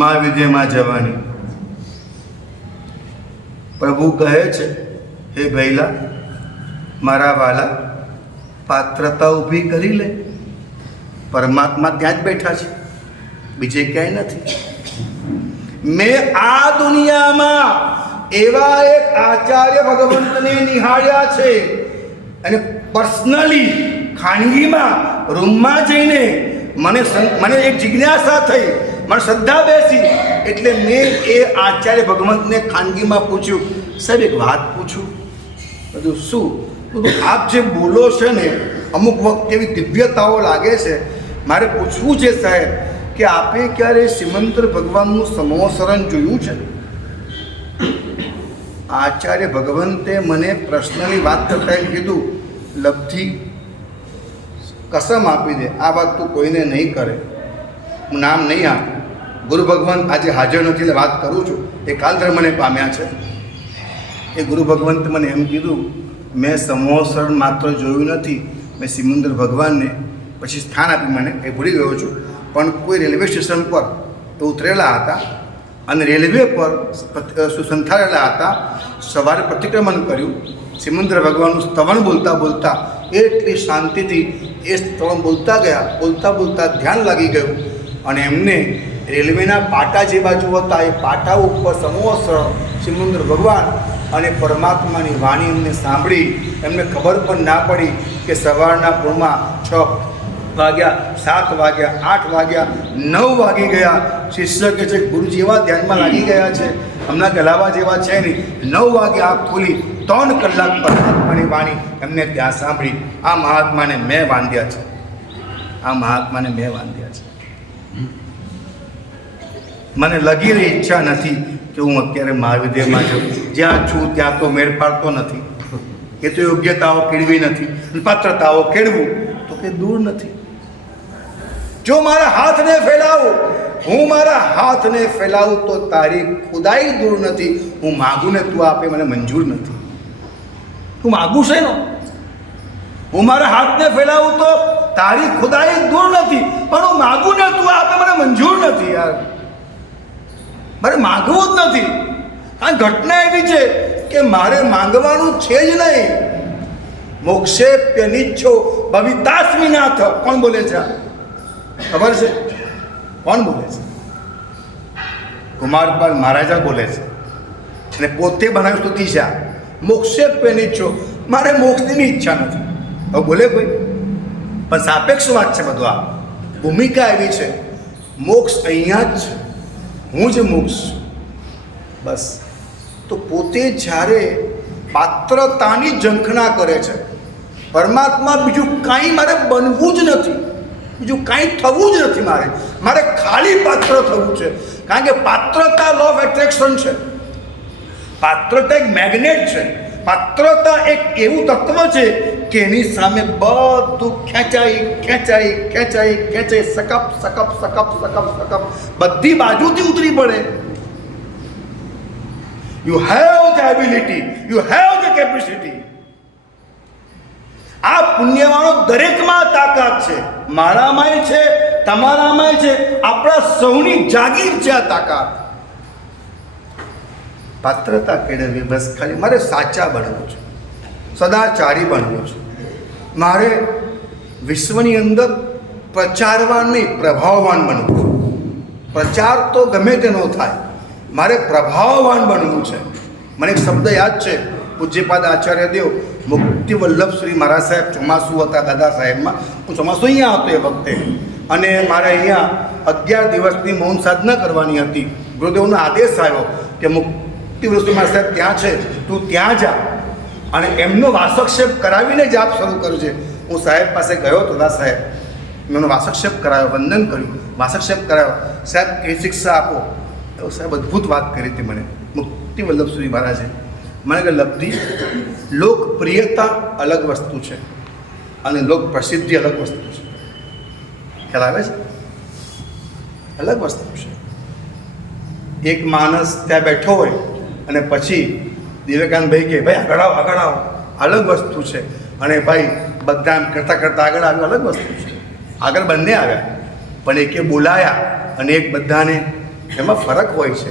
મહાવિદ્યમાં જવાની. પ્રભુ કહે છે, હે ભૈલા મારા વાલા, પાત્રતા ઊભી કરી લે. પરમાત્મા ત્યાં જ બેઠા છે, બીજે ક્યાંય નથી. મેં આ દુનિયામાં એવા એક આચાર્ય ભગવંતને નિહાળ્યા છે અને પર્સનલી ખાનગીમાં રૂમમાં જઈને મને એક જિજ્ઞાસા થઈ, મને શ્રદ્ધા બેસી એટલે મેં એ આચાર્ય ભગવંતને ખાનગીમાં પૂછ્યું, સાહેબ એક વાત પૂછું. બધું શું? આપ જે બોલો છે ને અમુક વખત એવી દિવ્યતાઓ લાગે છે, મારે પૂછવું છે સાહેબ કે આપે ક્યારે સિમંદર ભગવાનનું સમોસરણ જોયું છે? આચાર્ય ભગવંતે મને પર્સનલી વાત કરતા એમ કીધું, લબ્ધી કસમ આપી દે આ વાત તું કોઈને નહીં કરે, હું નામ નહીં આપું. ગુરુ ભગવંત આજે હાજર નથી એટલે વાત કરું છું. એ કાલ ધર્મને પામ્યા છે. એ ગુરુ ભગવંત મને એમ કીધું, મેં સમોસરણ માત્ર જોયું નથી, મેં સિમંદર ભગવાનને પછી સ્થાન આપ્યું મને, એ ભૂલી ગયો છું, પણ કોઈ રેલવે સ્ટેશન પર તો ઉતરેલા હતા અને રેલવે પર સંથારેલા હતા. સવારે પ્રતિક્રમણ કર્યું, સિમંદર ભગવાનનું સ્તવન બોલતા બોલતા એટલી શાંતિથી એ સ્તવન બોલતા બોલતા ધ્યાન લાગી ગયું અને એમને રેલવેના પાટા જે બાજુ હતા એ પાટા ઉપર સમોસર સિમંદર ભગવાન અને પરમાત્માની વાણી એમને સાંભળી. એમને ખબર પણ ના પડી કે સવારના પૂરમાં 6 વાગ્યા, 7 વાગ્યા, 8 વાગ્યા, 9 વાગી ગયા. શિષ્ય કહે છે ગુરુજી એવા ધ્યાનમાં લાગી ગયા છે, હમણાં ગલાવા જેવા છે નહીં. 9 વાગે આંખ ખોલી 3 કલાક પરમાત્માની વાણી એમને ત્યાં સાંભળી. આ મહાત્માને મેં બાંધ્યા છે, આ મહાત્માને મેં બાંધ્યા છે. મને લગી રહી ઈચ્છા નથી કે હું અત્યારે મહાવિદ્યમાં છું. જ્યાં છું ત્યાં તો મેળ પાડતો નથી. એ તો યોગ્યતાઓ કેળવી નથી, પાત્રતાઓ કેળવું તો કે દૂર નથી. જો મારા હાથને ફેલાવું, હું મારા હાથને ફેલાવું તો તારી ખુદાઈ દૂર નથી. હું માગું ને તું આપે મને મંજૂર નથી. તું માગું છે ને, હું મારા હાથને ફેલાવું તો તારી ખુદાઈ દૂર નથી, પણ હું માગું ને તું આપે મને મંજૂર નથી. યાર મારે માગવું જ નથી. આ ઘટના એવી છે કે મારે માંગવાનું છે જ નહીં. મોક્ષેપ્યનિચ્છો ભવિતાસ્મિનાથ. કોણ બોલે છે? ખબર છે કોણ બોલે છે? કુમારપાલ મહારાજા બોલે છે અને પોતે બનાવ્યું સ્તુતિ છે. મોક્ષેપ્યનિચ્છો, મારે મોક્ષની ઈચ્છા નથી. હવે બોલે કોઈ? પણ સાપેક્ષ વાત છે બધું. આ ભૂમિકા એવી છે, મોક્ષ અહીંયા જ છે, હું જ મોક્ષ છું બસ. તો પોતે જ્યારે પાત્રતાની ઝંખના કરે છે, પરમાત્મા બીજું કાંઈ મારે બનવું જ નથી, બીજું કાંઈ થવું જ નથી. મારે ખાલી પાત્ર થવું છે. કારણ કે પાત્રતા લો ઓફ એટ્રેક્શન છે. પાત્રતા એક મેગ્નેટ છે. પાત્રતા એક એવું તત્વ છે કે એની સામે બધું ખેંચાઈ સકપ બધી બાજુથી ઉતરી પડે. You have the ability, you have the capacity. આ પુણ્યવાળો દરેકમાં તાકાત છે. મારામાંય છે, તમારામાંય છે, આપણા સૌની જાગીર છે આ તાકાત. પાત્રતા કેળવવી બસ. ખાલી મારે સાચા બનવું છે, સદાચારી બનવું છે. મારે વિશ્વની અંદર પ્રચારવાન નહીં, પ્રભાવવાન બનવું છે. પ્રચાર તો ગમે તેનો થાય, મારે પ્રભાવવાન બનવું છે. મને એક શબ્દ યાદ છે, પૂજ્યપાદ આચાર્ય દેવ મુક્તિ વલ્લભ શ્રી મહારાજ સાહેબ ચોમાસું હતા દાદા સાહેબમાં. હું ચોમાસું અહીંયા હતો એ વખતે અને મારે અહીંયા 11 દિવસની મૌન સાધના કરવાની હતી. ગુરુદેવનો આદેશ આવ્યો કે મુક્તિ વૃક્ષ મારા સાહેબ ત્યાં છે, તું ત્યાં જા અને એમનો વાસક્ષેપ કરાવીને જાપ શરૂ કરજે. હું સાહેબ પાસે ગયો તો સાહેબ મેં વાસક્ષેપ કરાવ્યો, વંદન કર્યું, વાસક્ષેપ કરાવ્યો. સાહેબ કઈ શિક્ષા આપો? એવું સાહેબ અદ્ભુત વાત કરી હતી મને મુક્તિ વલ્લભ સુરી મહારાજે. મને કે લબ્ધિ, લોકપ્રિયતા અલગ વસ્તુ છે અને લોક પ્રસિદ્ધિ અલગ વસ્તુ છે. ખ્યાલ આવે છે? અલગ વસ્તુ છે. એક માણસ ત્યાં બેઠો હોય અને પછી વિવેકાનંદભાઈ કે ભાઈ આગળ આવો, આગળ આવો, અલગ વસ્તુ છે. અને ભાઈ બધા એમ કરતાં કરતાં આગળ આવ્યું, અલગ વસ્તુ છે. આગળ બંને આવ્યા પણ એકે બોલાયા અને એક બધાને, એમાં ફરક હોય છે.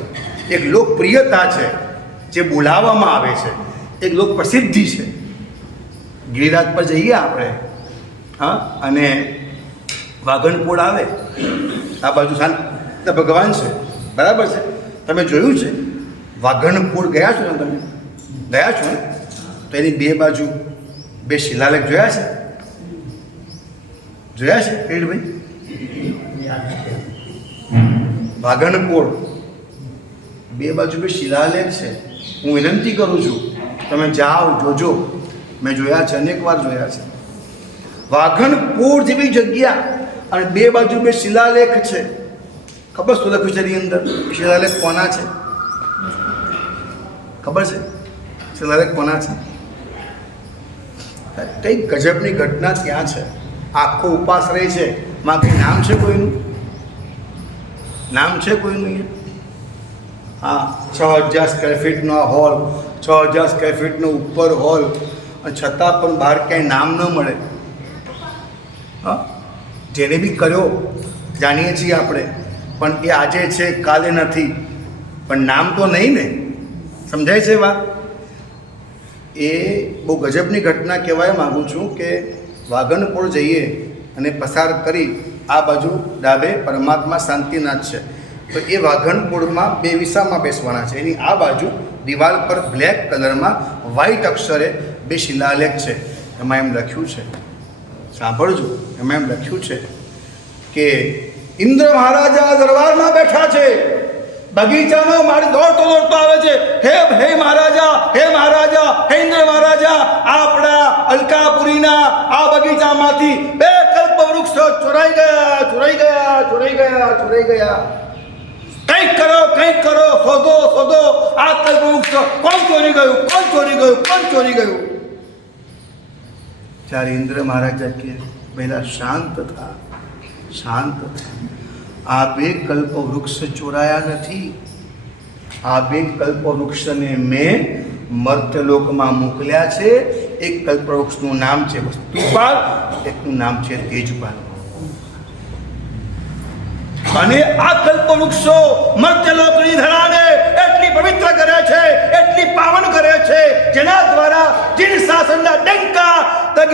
એક લોકપ્રિયતા છે જે બોલાવવામાં આવે છે, એક લોક પ્રસિદ્ધિ છે. ગિરિરાજ પર જઈએ આપણે, હા, અને વાઘનપોળ આવે, આ બાજુ શાંત ભગવાન છે, બરાબર છે, તમે જોયું છે. વાઘનપોળ ગયા છો ને તમે? ગયા છો ને? તો એની બે બાજુ બે શિલાલેખ જોયા છે? જોયા છે પેડભાઈ? વાઘનપોળ બે બાજુ બે શિલાલેખ છે. હું વિનંતી કરું છું તમે જાઓ, જોજો. મેં જોયા છે, અનેક વાર જોયા છે. વાઘનપોળ જેવી જગ્યા અને બે બાજુ બે શિલાલેખ છે. ખબર શું લખ્યું છે એની અંદર? શિલાલેખ કોના છે ખબર છે? શિલાલેખ કોના છે? કઈ ગજબની ઘટના ત્યાં છે. આખો ઉપાસ રહે છે. માં કંઈ નામ છે કોઈનું? નામ છે કોઈનું? હા, 6000 સ્ક્વેર ફીટનો હોલ, 6000 સ્ક્વેર ફીટનો ઉપર હોલ, અને છતાં પણ બહાર ક્યાંય નામ ન મળે. હા, જેને બી કર્યો જાણીએ છીએ આપણે, પણ એ આજે છે, કાલે નથી. પણ નામ તો નહીં ને? સમજાય છે વાત? એ બહુ ગજબની ઘટના કહેવાય માગું છું કે વાઘનપોળ જઈએ અને પસાર કરી આ બાજુ ડાબે પરમાત્મા શાંતિનાથ છે. તો એ વાઘનપોળમાં બે વિસામાં બેસવાના છે. એની આ બાજુ દિવાલ પર બ્લેક કલરમાં વ્હાઇટ અક્ષરે બે શિલાલેખ છે. એમાં એમ લખ્યું છે, સાંભળજો, એમાં એમ લખ્યું છે કે ઇન્દ્ર મહારાજા દરબારમાં બેઠા છે. બગીચામાં મારી દોડતો દોડતો આવે છે, હે હે મહારાજા, હે મહારાજા, હે ઇન્દ્ર મહારાજા, આપણા અલકાપુરીના આ બગીચામાંથી બે કલ્પવૃક્ષો ચોરાઈ ગયા, ચોરાઈ ગયા, ચોરાઈ ગયા, ચોરાઈ ગયા. કંઈક કરો, કંઈક કરો, શોધો, શોધો. આ કલ્પવૃક્ષ કોણ ચોરી ગયું? કોણ ચોરી ગયું? કોણ ચોરી ગયું? ત્યારે ઇન્દ્ર મહારાજા કે પહેલા શાંત થા, શાંત થા. આ બે કલ્પવૃક્ષ ચોરાયા નથી. આ બે કલ્પવૃક્ષને મેં મર્ત્યલોકમાં મોકલ્યા છે. એક કલ્પવૃક્ષનું નામ છે વસ્તુપાલ, એકનું નામ છે તેજપાલ. અને આ કલ્પવૃક્ષો મર્ત્યલોકની ધરાને એટલી પવિત્ર કરે છે, એટલી પાવન કરે છે, જેના દ્વારા જીન શાસનના ડંકા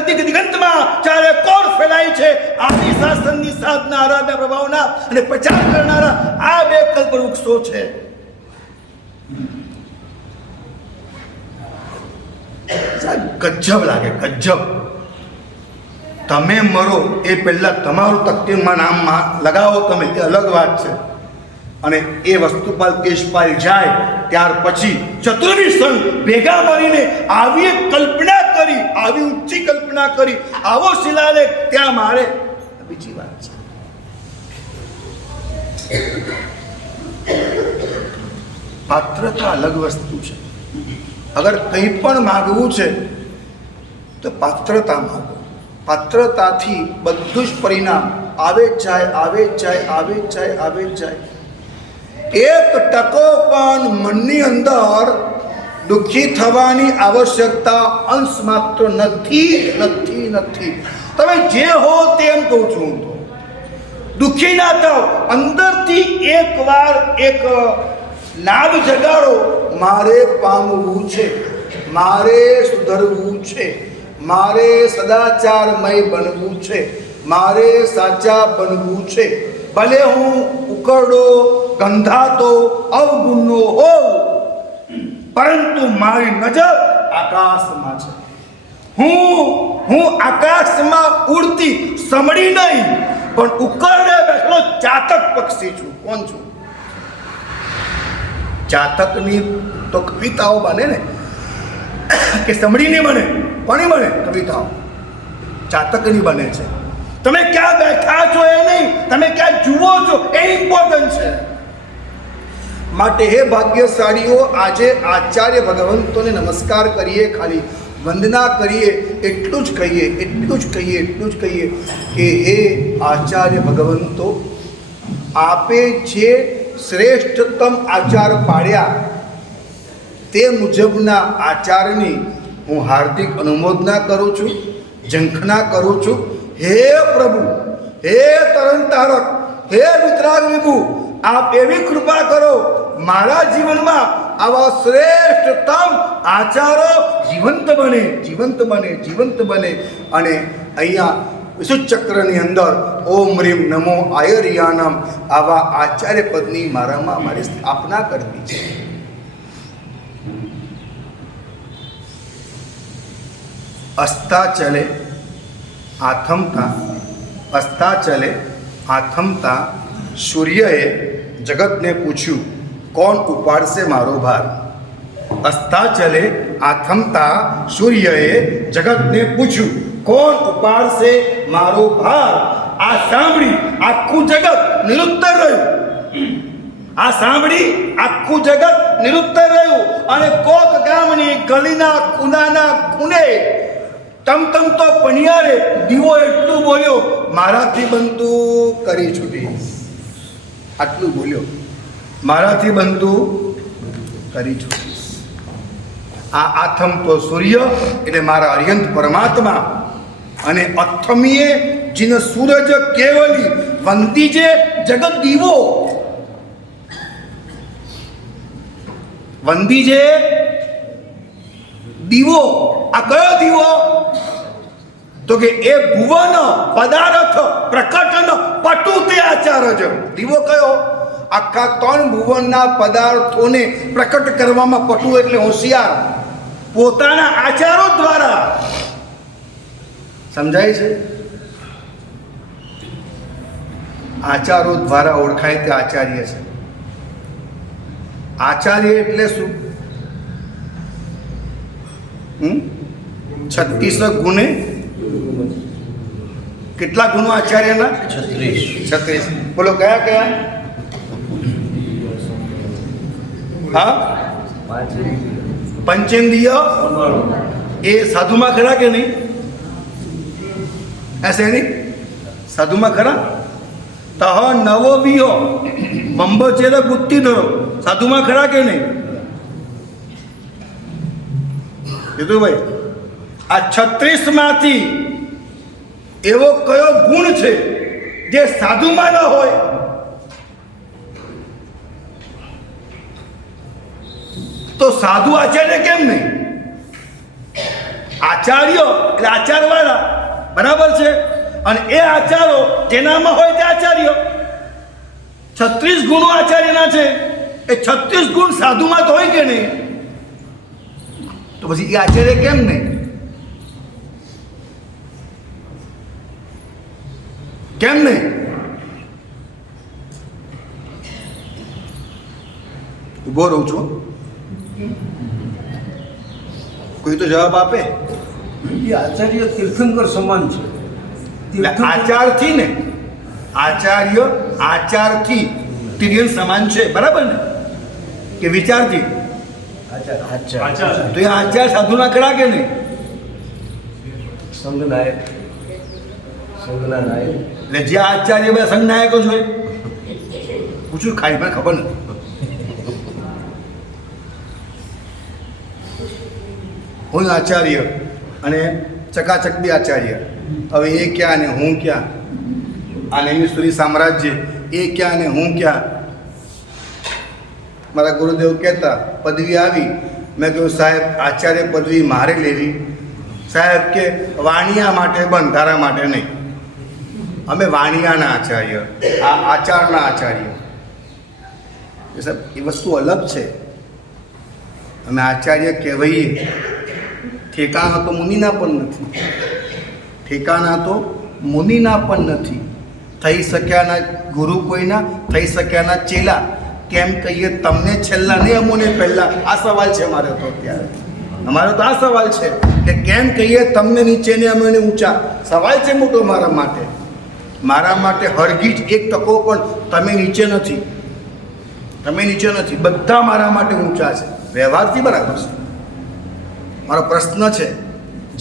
દિગંતમાં ચારે કોર ફેલાય છે. આદિ શાસનની સાધના, આરાધના, પ્રભાવના અને પ્રચાર કરનારા આ બે કલ્પવૃક્ષો છે. ગજબ લાગે, ગજબ. તમે મરો એ પહેલાં તમારું તકતીરમાં નામ લગાવો તમે, તે અલગ વાત છે. અને એ વસ્તુપાલ તેજપાલ જાય ત્યાર પછી ચતુર્વિસન ભેગા મળીને આવી એક કલ્પના કરી, આવી ઊંચી કલ્પના કરી, આવો શિલાલેખ ત્યાં મારે. બીજી વાત છે, પાત્રતા અલગ વસ્તુ છે. અગર કંઈ પણ માગવું છે તો પાત્રતા માગો. પાત્રતાથી બધું જ પરિણામ આવે જ જાય, આવે જ જાય, આવે જ જાય, આવે જ જાય. 1% પણ મનની અંદર દુઃખી થવાની આવશ્યકતા અંશ માત્ર નથી, નથી, નથી. તમે જે હો તેમ કહું છું, હું તો દુઃખી ના થાવ. અંદરથી એકવાર એક નાદ જગાડો, મારે પામવું છે, મારે સુધરવું છે, મારે સદાચારમય બનવું છે, મારે સાચા બનવું છે. ભલે હું ઉકરડો, ગંધાતો, અવગુણનો હોઉં, પરંતુ મારી નજર આકાશમાં છે. હું આકાશમાં ઉડતી સમડી નહીં, પણ ઉકરડે બેઠેલો ચાતક પક્ષી છું. કોણ છું? જાતકની તો કવિતાઓ બને ને, કે સમડીને બને, કોની બને? કવિતાઓ. જાતકની બને છે. તમે ક્યાં બેઠા છો એ નહીં, તમે ક્યાં જુઓ છો એ ઇમ્પોર્ટન્ટ છે. માટે હે ભાગ્યશાળીઓ, આજે આચાર્ય ભગવંતોને નમસ્કાર કરીએ, ખાલી વંદના કરીએ, એટલું જ કહીએ કે હે આચાર્ય ભગવંતો, આપે જે શ્રેષ્ઠતમ આચાર પાડ્યા તે મુજબના આચારની હું હાર્દિક અનુમોદના કરું છું, ઝંખના કરું છું. હે પ્રભુ, હે તરણ તારક, હે વિતરાગ વિભુ, આપ એવી કૃપા કરો મારા જીવનમાં આવા શ્રેષ્ઠતમ આચારો જીવંત બને. અને અહીંયા વિશુદ્ધ ચક્રની અંદર ઓમ રીમ નમો આયરિયાનમ આવા આચાર્ય પદની મારામાં મારી સ્થાપના કરવી છે. अस्ताचले आथमता सूर्यए जगतने पूछ्યું કોણ ઉપાડશે મારો ભાર. अस्ताचले आथमता सूर्यए जगतने पूछ्યું કોણ ઉપાડશે મારો ભાર. આ સાંભળી આખું જગત નિરુત્તર રહ્યું. અને કોક ગામની ગલીના ખૂણાના ખૂણે તમ તો પણિયારે દીવો એટલું બોલ્યો, મારાથી બનતું કરી છૂટીશ. આટલું બોલ્યો, મારાથી બનતું કરી છૂટીશ. આ આથમ તો સૂર્ય એટલે મારા અર્યંત પરમાત્મા, અને અથમીએ જીન સૂરજ કેવલી વંદીજે જગત દીવો. વંદીજે દીવો. આ કયો દીવો? તો કે એ ભુવન પદાર્થ પ્રકટન પટુ તે આચાર જ. દીવો કયો? આખા 3 ભુવનના પદાર્થોને પ્રકટ કરવામાં પટુ એટલે હોશિયાર, પોતાના આચારો દ્વારા. સમજાય છે? આચારો દ્વારા ઓળખાય તે આચાર્ય છે. આચાર્ય એટલે શું? 36 ગુણે. કેટલા ગુણો આચાર્યના? 36. બોલો કયા? હા, પંચેન્દ્રિય એ સાધુમાં ખરા કે નહીં? ऐसे नहीं साधुमा खरा. तह नवो विहो बंबो चेर गुत्ती धरो. साधुमा खरा के नहीं? કીધું ભાઈ, આ 36 માંથી એવો કયો ગુણ છે જે સાધુમાં ન હોય? તો સાધુ આચાર્ય કેમ નહીં? આચાર્ય એટલે આચારવાળા, બરાબર છે. અને એ આચારો જેનામાં હોય તે આચાર્ય. 36 ગુણો આચાર્યના છે. એ 36 ગુણ સાધુમાં તો હોય કે નહીં? તો પછી એ આચાર્ય કેમ નહીં? કેમ નહીં? ઉભો રહું છું, કોઈ તો જવાબ આપે. એ આચાર્ય તીર્થંકર સમાન છે. આચારથી ને, આચાર્ય આચારથી તિર્યન સમાન છે, બરાબર ને? કે વિચારથી? તો એ આચાર સાધુના ખરા કે નહીં? સંઘનાયક. એટલે જે આચાર્ય બધા સંઘનાયકો છે, પૂછ્યું ખાઈ મને ખબર નથી. હું આચાર્ય અને ચકાચક બી આચાર્ય. હવે એ ક્યાં ને હું ક્યાં? આ નૈમિષારણ્ય સામ્રાજ્ય એ ક્યાં ને હું ક્યાં? મારા ગુરુદેવ કહેતા, પદવી આવી. મેં કહ્યું સાહેબ આચાર્ય પદવી મારે લેવી? સાહેબ કે વાણિયા માટે બંધ, તારા માટે નહીં. અમે વાણિયાના આચાર્ય, આ આચારના આચાર્ય. એ સાહેબ એ વસ્તુ અલગ છે. અમે આચાર્ય કહેવાઈએ, ઠેકાણા તો મુનિના પણ નથી. ઠેકાણા તો મુનિના પણ નથી. થઈ શક્યાના ગુરુ કોઈના, થઈ શક્યાના ચેલા કેમ કહીએ તમને છેલ્લા નહીં અમોને પહેલા? આ સવાલ છે અમારે તો અત્યારે. અમારો તો આ સવાલ છે કે કેમ કહીએ તમને નીચે ને અમને ઊંચા. સવાલ છે મોટો મારા માટે. મારા માટે હરગીજ 1% પણ તમે નીચે નથી. તમે નીચે નથી. બધા મારા માટે ઊંચા છે. વ્યવહારથી બરાબર છે. મારો પ્રશ્ન છે,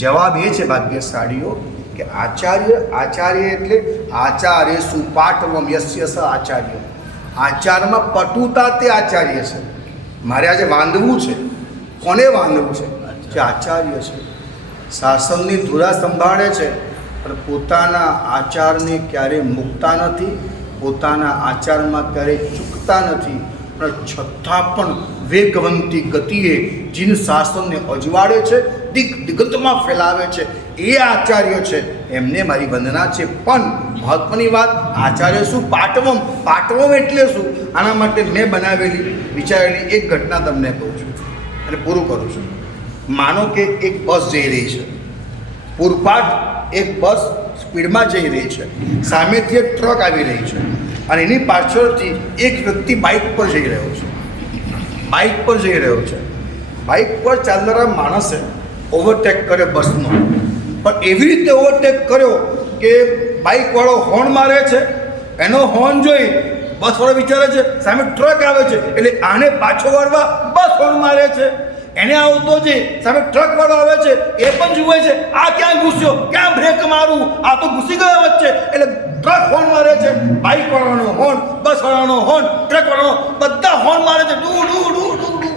જવાબ એ છે ભાગ્યશાળીઓ કે આચાર્ય એટલે આચાર્ય સુપાટવમ યસ્ય સ આચાર્ય. આચારમાં પટુતા તે આચાર્ય છે. મારે આજે વાંધવું છે. કોને વાંધવું છે? જે આચાર્ય છે. શાસનની ધુરા સંભાળે છે પણ પોતાના આચારને ક્યારેય મૂકતા નથી, પોતાના આચારમાં ક્યારેય ચૂકતા નથી. પણ છતાં પણ વેગવંતી ગતિએ જીન શાસનને અજવાળે છે, દિગંતમાં ફેલાવે છે. એ આચાર્ય છે, એમને મારી વંદના છે. પણ મહત્વની વાત, આચાર્ય શું? પાટવમ એટલે શું? આના માટે મેં વિચારેલી એક ઘટના તમને કહું છું અને પૂરું કરું છું. માનો કે એક બસ જઈ રહી છે, પૂરપાટ એક બસ સ્પીડમાં જઈ રહી છે. સામેથી એક ટ્રક આવી રહી છે અને એની પાછળથી એક વ્યક્તિ બાઇક પર જઈ રહ્યો છે. બાઇક પર ચાલનારા માણસે ઓવરટેક કર્યો બસનો. પણ એવી રીતે ઓવરટેક કર્યો કે બાઇકવાળો હોર્ન મારે છે. એનો હોર્ન જોઈ બસવાળો વિચારે છે સામે ટ્રક આવે છે એટલે આને પાછો વાળવા બસ હોર્ન મારે છે. એને આવતો જે સામે ટ્રકવાળો આવે છે એ પણ જુએ છે આ ક્યાં ઘૂસ્યો, ક્યાં બ્રેક મારું, આ તો ઘૂસી ગયો વચ્ચે. એટલે ટ્રક હોર્ન મારે છે, બાઇકવાળાનો હોર્ન, બસવાળાનો હોર્ન, ટ્રકવાળાનો, બધા હોર્ન મારે છે. Do do do do do.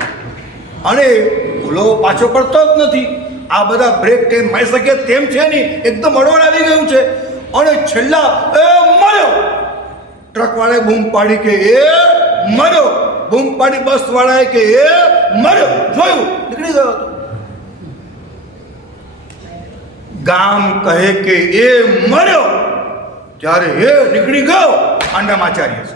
અને ઓલો પાછો પડતો જ નથી. આ બધા બ્રેક કેમ મારી શકે તેમ છે નહીં. એકદમ અડવડ આવી ગયું છે. અને છેલ્લા મર્યો. ટ્રકવાળાએ બૂમ પાડી કે એ મર્યો. બૂમ પાડી બસવાળાએ કે એ મર્યો. જોયું, નીકળી ગયો હતો. ગામ કહે કે એ મર્યો, ત્યારે એ નીકળી ગયો. આંડામાચાર્ય છે.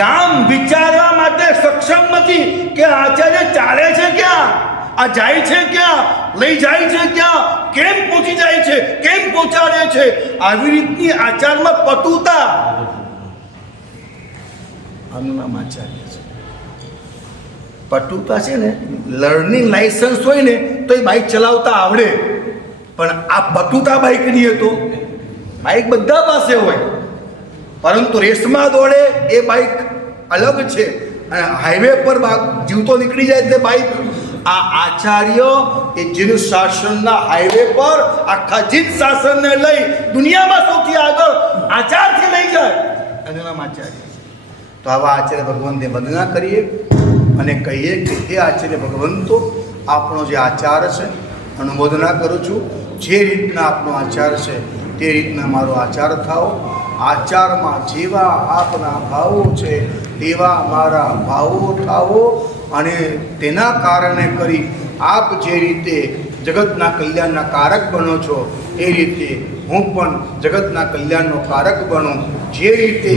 ગામ વિચારવા માટે સક્ષમ નથી કે આચાર્ય ચાલે છે ક્યાં, આ જાય છે ક્યાં, લઈ જાય છે ક્યાં, કેમ પહોંચી જાય છે, કેમ પહોંચાડે છે. આવી રીતની આચારમાં પટુતા. આનું નામ આચાર્ય છે. પટુતા છે ને, લર્નિંગ લાયસન્સ હોય ને તો એ બાઇક ચલાવતા આવડે, પણ આ પટુતા બાઇકની હતો. બાઇક બધા પાસે હોય, પરંતુ રેસમાં દોડે એ બાઇક અલગ છે. અને હાઈવે પર જીવતો નીકળી જાય તે બાઇક. આ આચાર્ય એ જીન શાસનના હાઈવે પર આખા જીન શાસનને લઈ દુનિયામાં સૌથી આગળ આચારથી લઈ જાય. એનું નામ આચાર્ય. તો આવા આચાર્ય ભગવંતને વંદના કરીએ અને કહીએ કે હે આચાર્ય ભગવંતો, આપણો જે આચાર છે અનુમોદના કરું છું. જે રીતના આપનો આચાર છે તે રીતના મારો આચાર થાઓ. આચારમાં જેવા આપના ભાવો છે તેવા મારા ભાવો થાવો. અને તેના કારણે કરી આપ જે રીતે જગતના કલ્યાણના કારક બનો છો એ રીતે હું પણ જગતના કલ્યાણનો કારક બનું. જે રીતે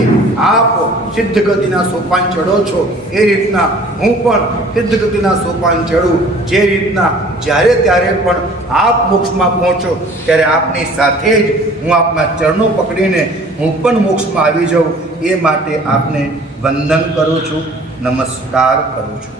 આપ સિદ્ધ ગતિના સોપાન ચડો છો એ રીતના હું પણ સિદ્ધ ગતિના સોપાન ચડું. જે રીતના જ્યારે ત્યારે પણ આપ મોક્ષમાં પહોંચો ત્યારે આપની સાથે જ હું આપના ચરણો પકડીને હું પણ મોક્ષમાં આવી જાઉં. એ માટે આપને વંદન કરું છું, નમસ્કાર કરું છું.